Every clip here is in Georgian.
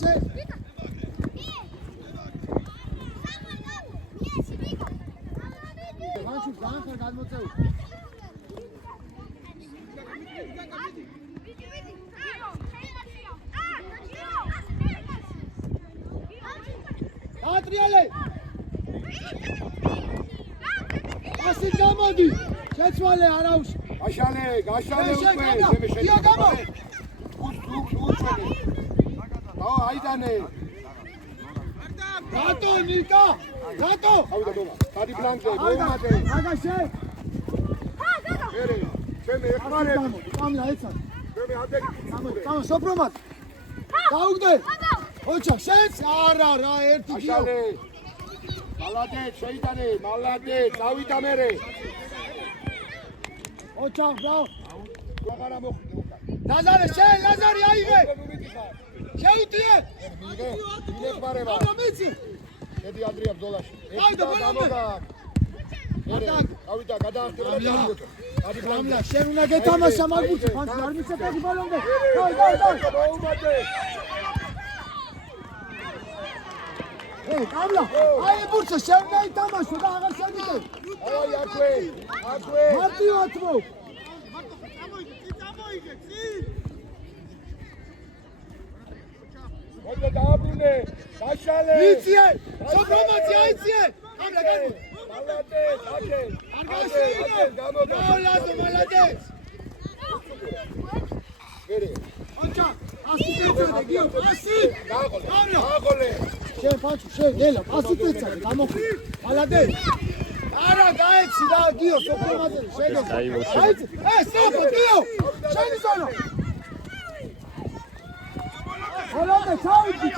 შე ვანჩი განხარ გადმოწევი ატრიალე ასი გამოდი შეცვალე არაუს გაშალე უკვე დია გამო აუ აიდანე რატო ნიკა რატო ავიდა დომა დადი ბლანკე მოუმატე აგაშე მერე ჩემი ეხმარები კამლა ეცა ჩემი ადეგი კამ სოფრომად დაუგდე ოჩა შენს არა რა ერთი გიო გაშალე მალადე შეიტანე მალადე წავიდა მერე ოჩა ბრავ აღარა მოხვდი უკან ლაზარე შენ ლაზარი აიღე შეუტიე მიგე ხმარება ამიცი ედი ადრია ბრძოლაში აიდო გამოგა ავიდა გადაახტირა დადი კამლა შენ უნდა გეთამაშა მაგბურთი ფანს არ მიცეპაგი ბალონდე დაი მოუმატე კამლა აი ბურთი შენ უნდა ითამაშო და აღარ შეგიდე აი აკვე მარტივ ათმო მოდი დააბრუნე გაშალე იცი სოფრომაცი აიციე კამლა გაგო მალადე აკე არგაშეინე გამოგა ნოლაზო მალადეს მერე ოჩა ასი წეცადე გიო ასი გააყოლე შენ ფანჩუ შენ ნელა ასი წეცადე გამოხი მალადე არა გაეცი და გიო სოფრომაცი შეგო აიცი სტოპ გიო შენი ზონა მალადე ჩაიდი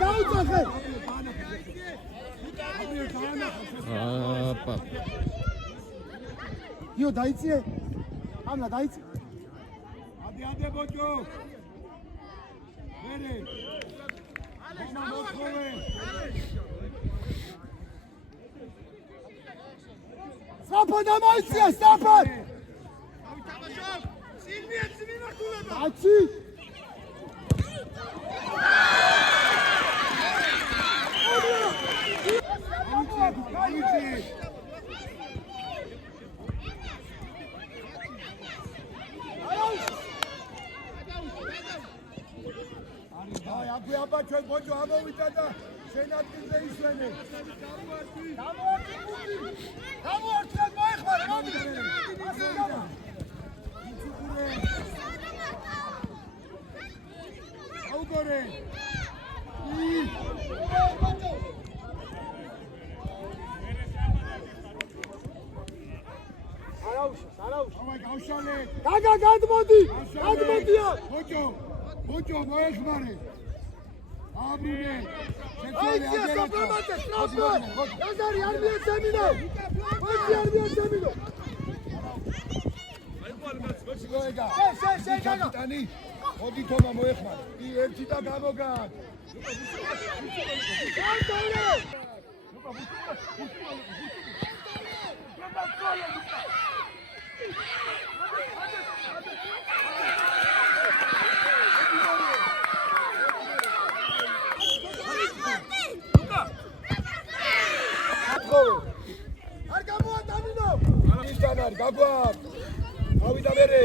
დაუწახე აპა იო დაიციე ამლა დაიცი ადე ბოჭო მერე მოხოვე საფა დამაიცია საფა დავიტამაშავ სილვიეც მიმართულება აცი აი აკვე აბა ჩვენ ბოჭო ამოვიდა და შენ ადგილზე ისვენე გამოართლე მოეხმარე მოდი ასე გამა აუგორე არაუშ ამაი გავშალე გაგა გადმოდია ბოჭო მოეხმარე აბრუნე აიცია სოფრომაცე სტრაფა ლაზარი არ მიეცემინო მოდი არ მიეცემინო გოეგა შენ გაგა კაპიტანი მოდი თომა მოეხმარე კი ერთი და გამოგან არ გამოატანინო ისთან არის გაგვარ ავიდა მერე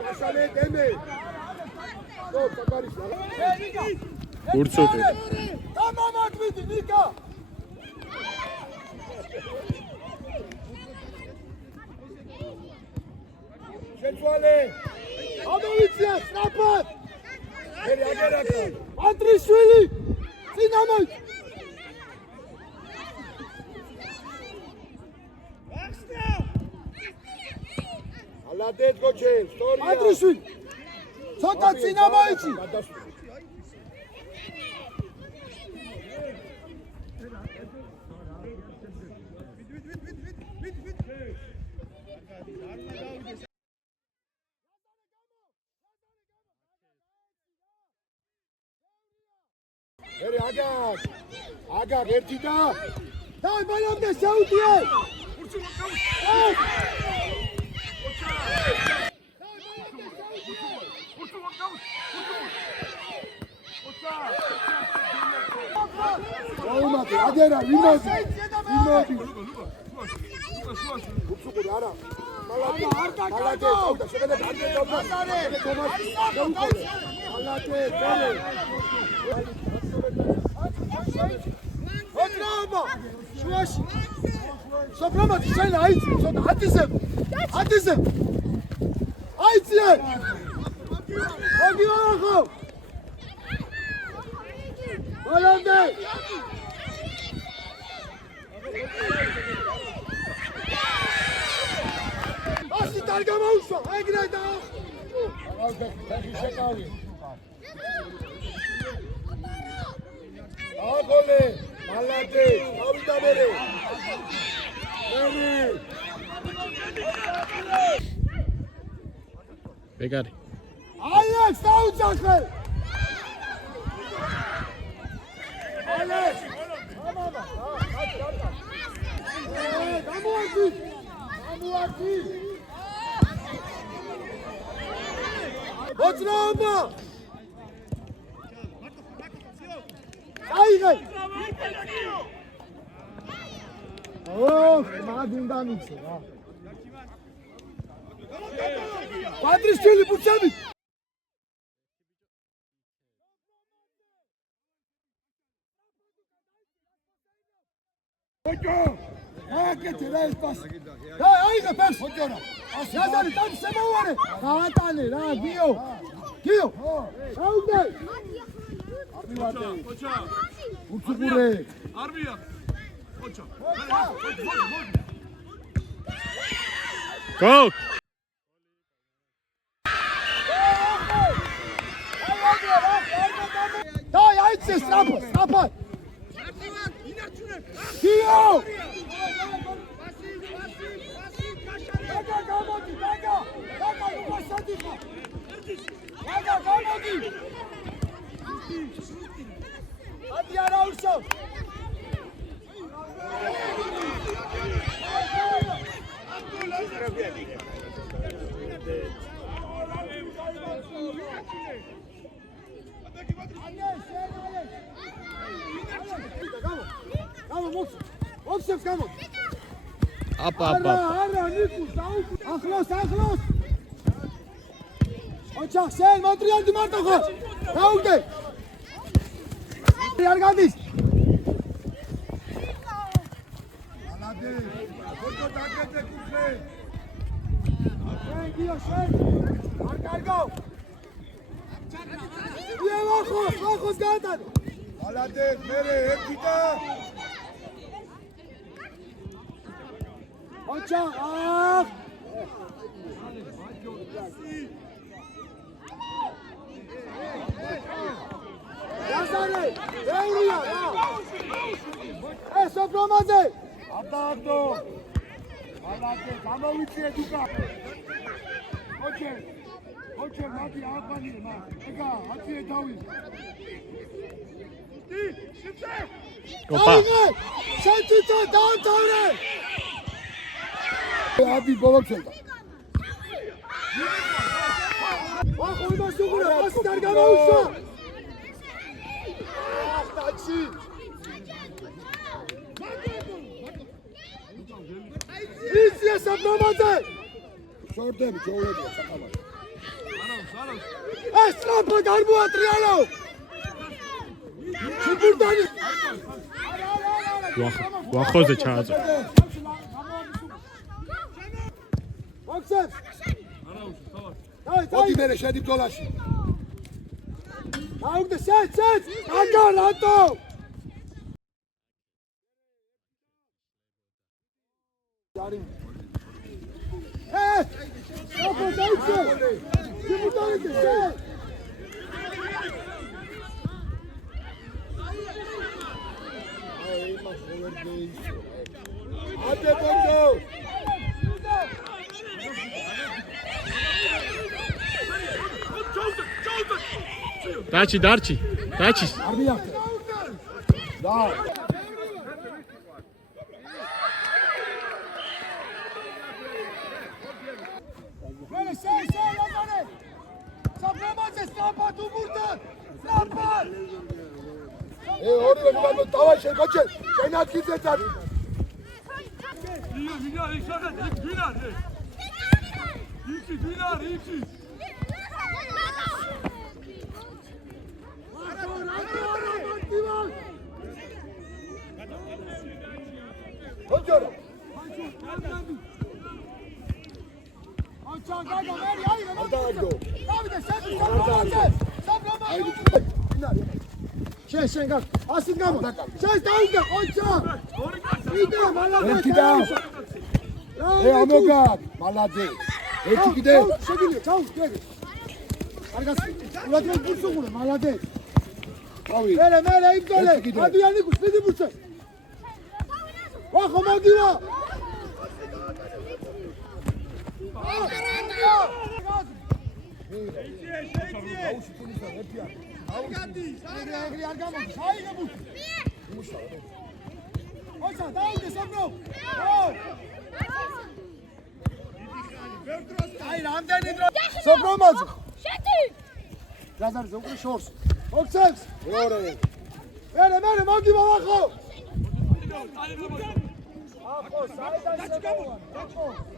გაშალე დემე ნო საკარის ურცოტე გამომაკვიდი ნიკა შეცვალე ამოვიცია სტრაფად მერე აგერაკა ანდრიშვილი წინამოი მალადეთ გოჩენ, სტორია. პატრიშვილი. ცოტა წინა მოიცი. ერი აგაგ ერთი და დაი ბოლომდე შეუდიე. აუმატე ადერა ვიმოდი უცუყური არა მალადე წავდა შეგედა გადაგავდა მალადე ოტრობა შუაში სოფრამაც შენ აიცი ცოტა ატისებ აიციე აგიარახო ბოლომდე ასი დარგა მოუშვა ეგრე და ფეხი შეკავი აგოლე მალადე წავიდა მერე ბეგარი ალექს დაუძახე ალექს გამოარდი ოტრობა აიღე მაგინდა მიცე რა პატრიშვილი ბუჩები ბოჭო აკეთე რა ეს პასი და აიღე ფეხს ბოჭორა ასაზარი ტანი შემოვარე გაატანე რა გიო აუგე Koça. უცუყურე Armia. Koça. Go! დაი აიცე სწრაფად გიო გამოდი ადი არა უშო მოხსებს გამო აპა არა ნიკუ ახლოს ოჩახ შენ მოტრიანდი მარტო ხო გაუგდე არ გადის მალადე ბოჭო დაგეთე კუხე შენ გიო შენ არ კარგო ვახოს გაატანე მალადე მერე ერთი და ოჩახ Yazare, Euriya, Soframaze. აბდო მალადე გამოვიწიე დუკა ოჩე მათი აყვანილ მას ეგა აწიე დავი Opa! შეთვითო დაამთავრე. აბი ბოლოქება ვახო იმას უყურე, ასი არ გამოუშვა. ტაჩი. იცი საფრამაძე. შორდები ჯოულები საკამათო ეს ტრაპა გარბოატრიალო. ჩიბურდანი. ვახოზე ჩააწვა. მოხსებს. მოდი მერე შედი ბრძოლაში აუგდე შეც აგა რატო აბა დაიცე დიმუტარიკე შე აი მას ვერ გეის ატე ბონდო დარჩი დაჩის არ მიახტე და ველი შე ლაზარე საფრემაზე სწრაფად უმურდან სწრაფად ორივე მიგაბო დავაი შენ კოჩე შენ ადგილზე წადი ვინა ისაა ვინა იცი ვინა იცი ოჯორო შენ გაკ ასით გამო შენ დაიდა ოჯა იდე მალადე ამოგა მალადე ერთი კიდე შეგიძლია ჩაუ გეგე კარგას ულადე ბურსუღურე მალადე ავი მერე იმდოლე ადიანი გუსპიდი ბურსე ვახო მოგივა სოფრომაზე ლაზარზე უკვე შორს ოქცევს მერე მოგივა ვახო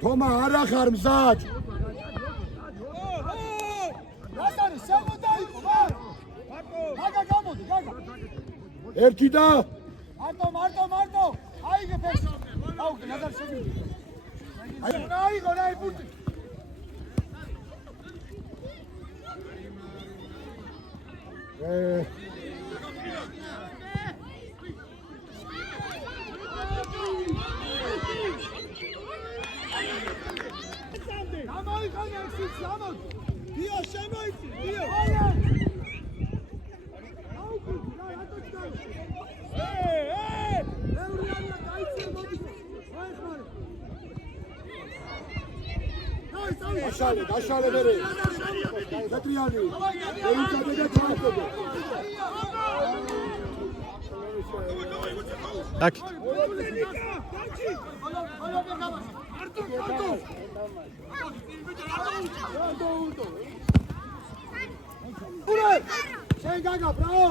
თომა არა ხარ მზად ლაზარი შემოდაიყო მაგა გამოდი გაგა ერთი და მარტო აიგე ფეხი აუგე ლაზარი შეგვიძლია აიგო რაი პუტი გამოიყენე ექსიც ამოდ დიო შემოიცი დიო დაშალე მერე პეტრიანი ეიცადე და ჩაატებო აკ შენ გაგა ბრაო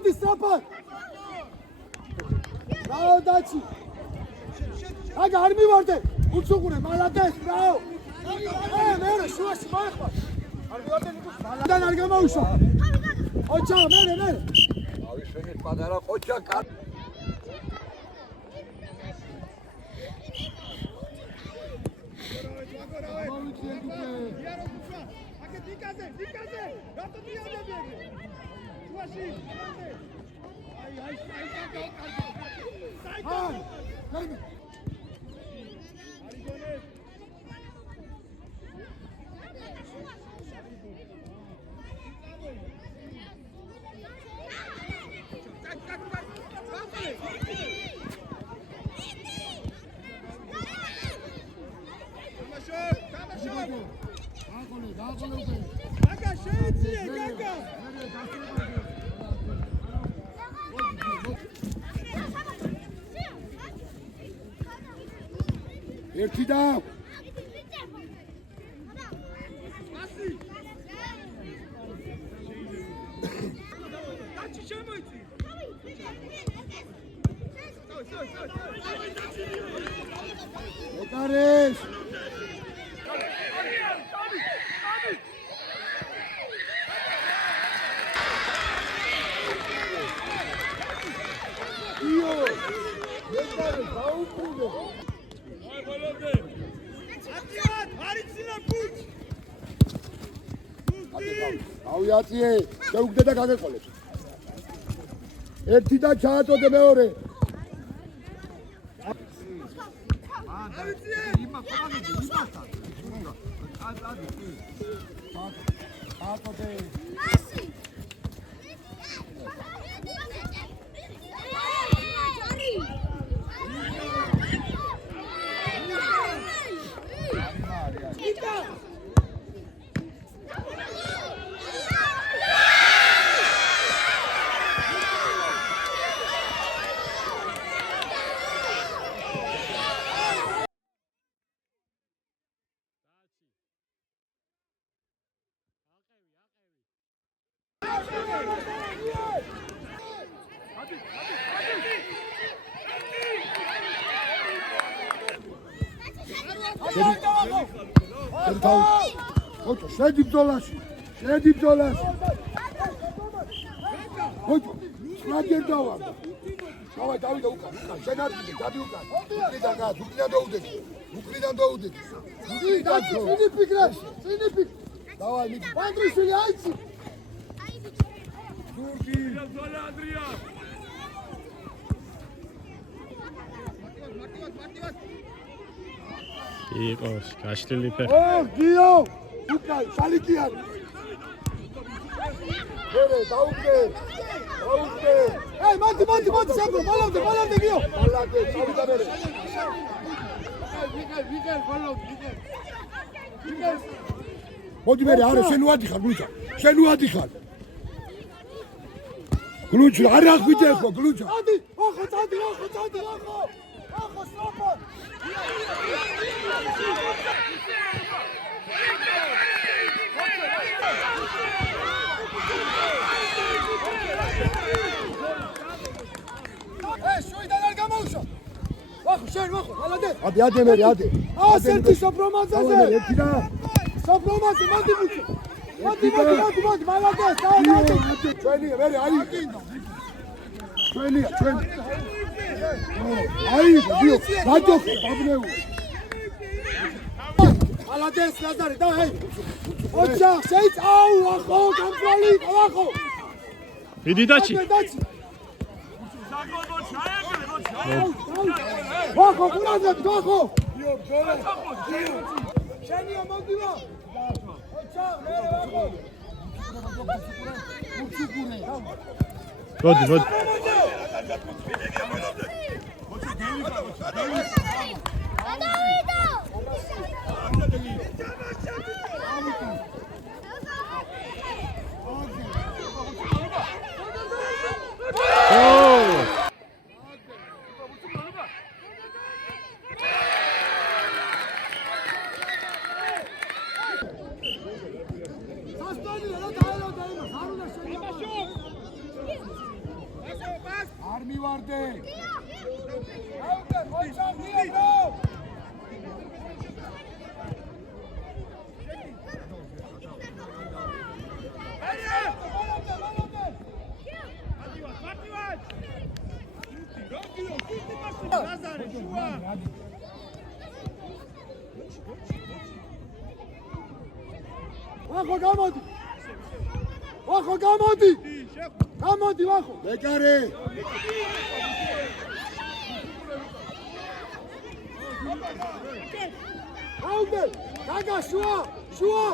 ადი სწრაფად ბრაო დაჩი აგა არ მივარდე უცუღურე მალადეს ბრაო მერე შუაში მაეხვა არ მივარდე ნიკუს მალადან არ გამაუშვა ოჩა მერე ავი შენი პატარა ყოჩა ერთი და ეკარეს იო ეკარეს დაუბრუნე ავიაციე, შეუგდე და გაგეყოლეთ. ერთი და ჩააწოდე მეორე. ოჩო, შედი ბრძოლაში. ოჩო, სლაგერ დავა. დავაი, დავიდა უკან, შენ არ გიდი, დადი უკან. უკრიდან დაუდექი. წინი ფიქრას. დავაი, მიდი. პანდრიშვილი აიცი. გურგი. Andrea. იყოს გაშლილი ფეხი. გიო! უკან, შალიკიან. მერე, დაუგდე. მანტი, საბრო, მალავდე, გიო. მალავდე, წავიდა მერე. მოდი მერე, არა, შენ უადიხარ, გლუჩა. გლუჩა, არ აღვიძე ხო, გლუჩა. წადი, ახო, სწრაფად. შუიდან არ გამოუშვა. შენ, მალადე. ადე მერე, ადე. ასეთი სოფრომაძეზე. ერთი და. სოფრომაძე, მოდი, მალადე, ჩვენია, მერე, აი. ჩვენი. აი, გიო, გაჯოხე, დაბნეულ. მალადეს, ლაზარი, და ჰეი. ოჩა, შეიც, აუ, ახო, გამწვალი, ახო. მიდი დაჩი. ახო, ყურადღებით, ახო. გიო, ბრძოლა. შენია მოგივა. ოჩა, მერე, ახო. მოდი. არ მივარდე. ახო, გამოდი. ახო. მეკარე. აუდე, გაგა, შუა.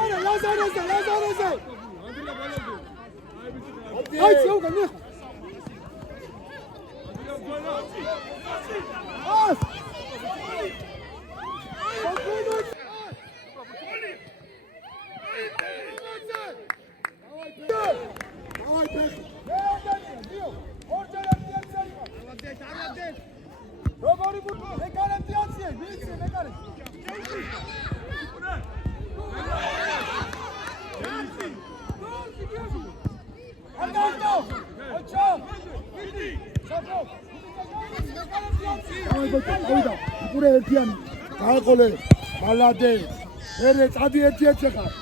არა, ლაზაროზე. აი, შეუგა, ნახო. ას. დავაი, ფეხი. როგორი გუნდი? მეკარემდიაციე, ვიცი, მეკარე. ანდაუტო! ოჩა! საფო! დავიდა, უყურე ერთიანი. გააყოლე, მალადე. მერე, წადი ერთი ხარ.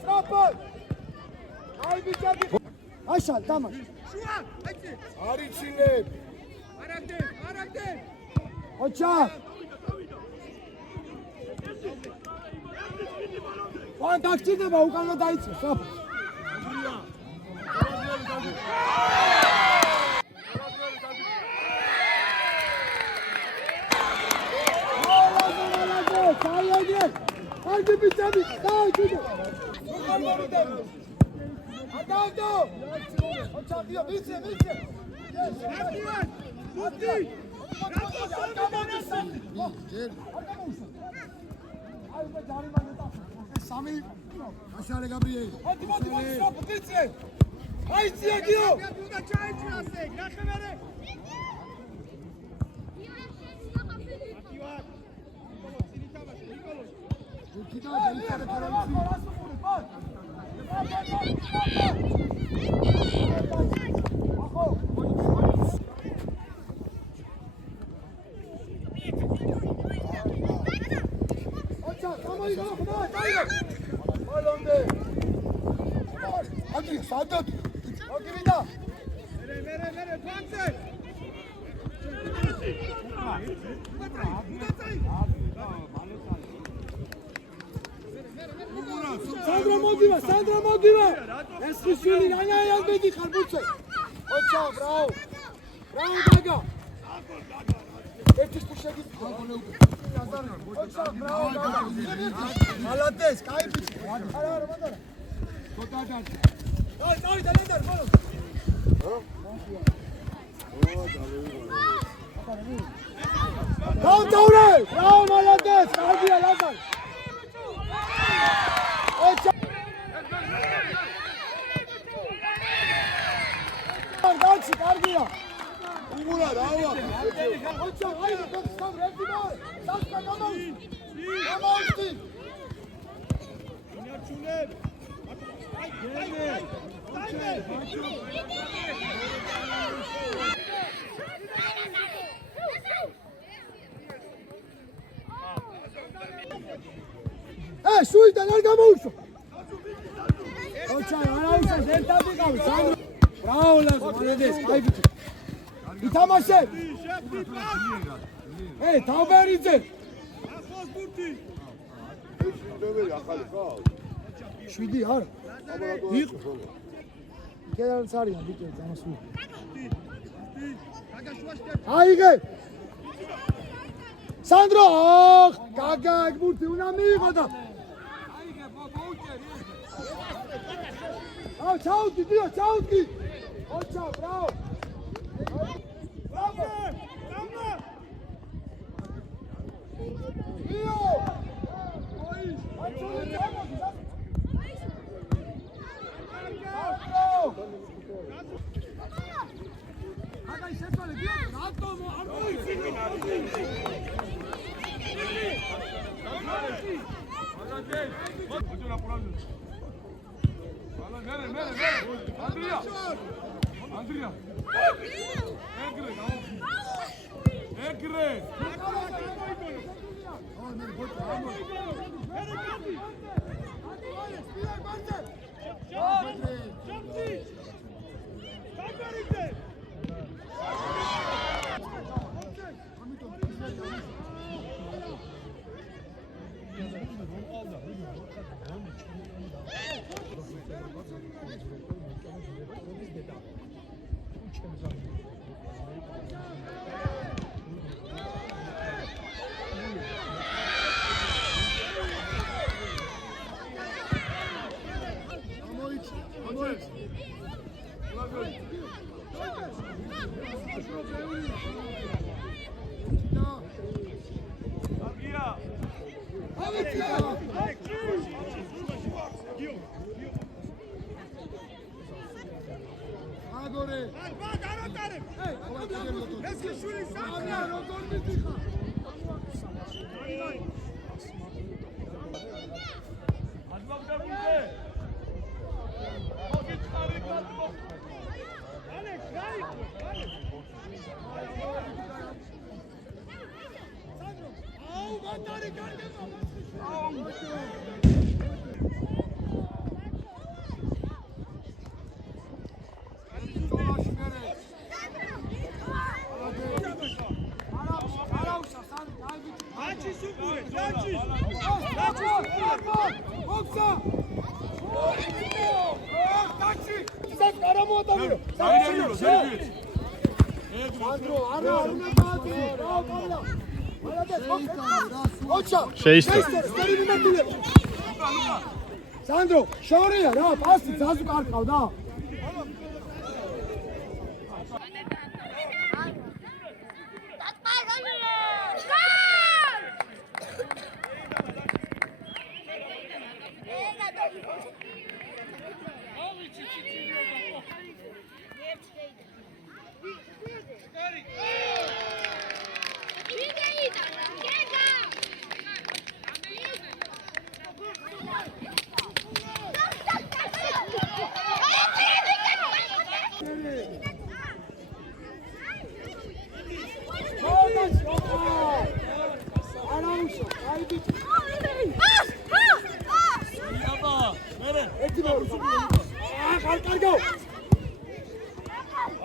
სტრაპა! აი ბიჭები! აშალ, თამაში. არიცილებ. ოჩა ვან დაგჭირდება უკანო დაიწყო სოფ Hadi bir tabi, daha güzel. Hadi. Hocam diyor, bize. Muti. Sami, aşağı Gabriel. Hadi, stop, bize. Haydi diyor. Hadi Sadat. Hadi bir daha. Sandro motiva. Eski şuli yana yazmedi karbuçe. Oça bravo. Bravo Daga. Ertesi kuşa git. Oça bravo Daga. Malates kayıp. Ara mandara. Totadan. Dai Lander bolo. Bravo Taure. Bravo Malates. Hadi Lander. Oça Garçı kargıya. Umura bravo. Hocam haydi tam refi var. Saçma tamam. Tamam işte. Şu yüzden nerede olsun? Hocam arayışa sen tabii kalın. Sandro. Bravo lazım. Aledes. Kaybettik. İtamaşe. Hey, Tauberidze. Şuydu har. İlk. Kenar sarıyor. Bir kez ama su. Haydi. Sandro. Ah, gaga, burti un amigo da. Ah, ciao ti dio, ciao ti. Ciao, bravo. Bravo. Io. Andrea. Egre. სანდრო, შორია რა, პასი ძაზუ კარყავდა.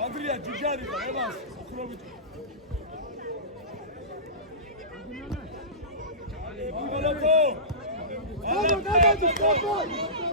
Andrea, Giugiani, Evans, Kurovic. Go!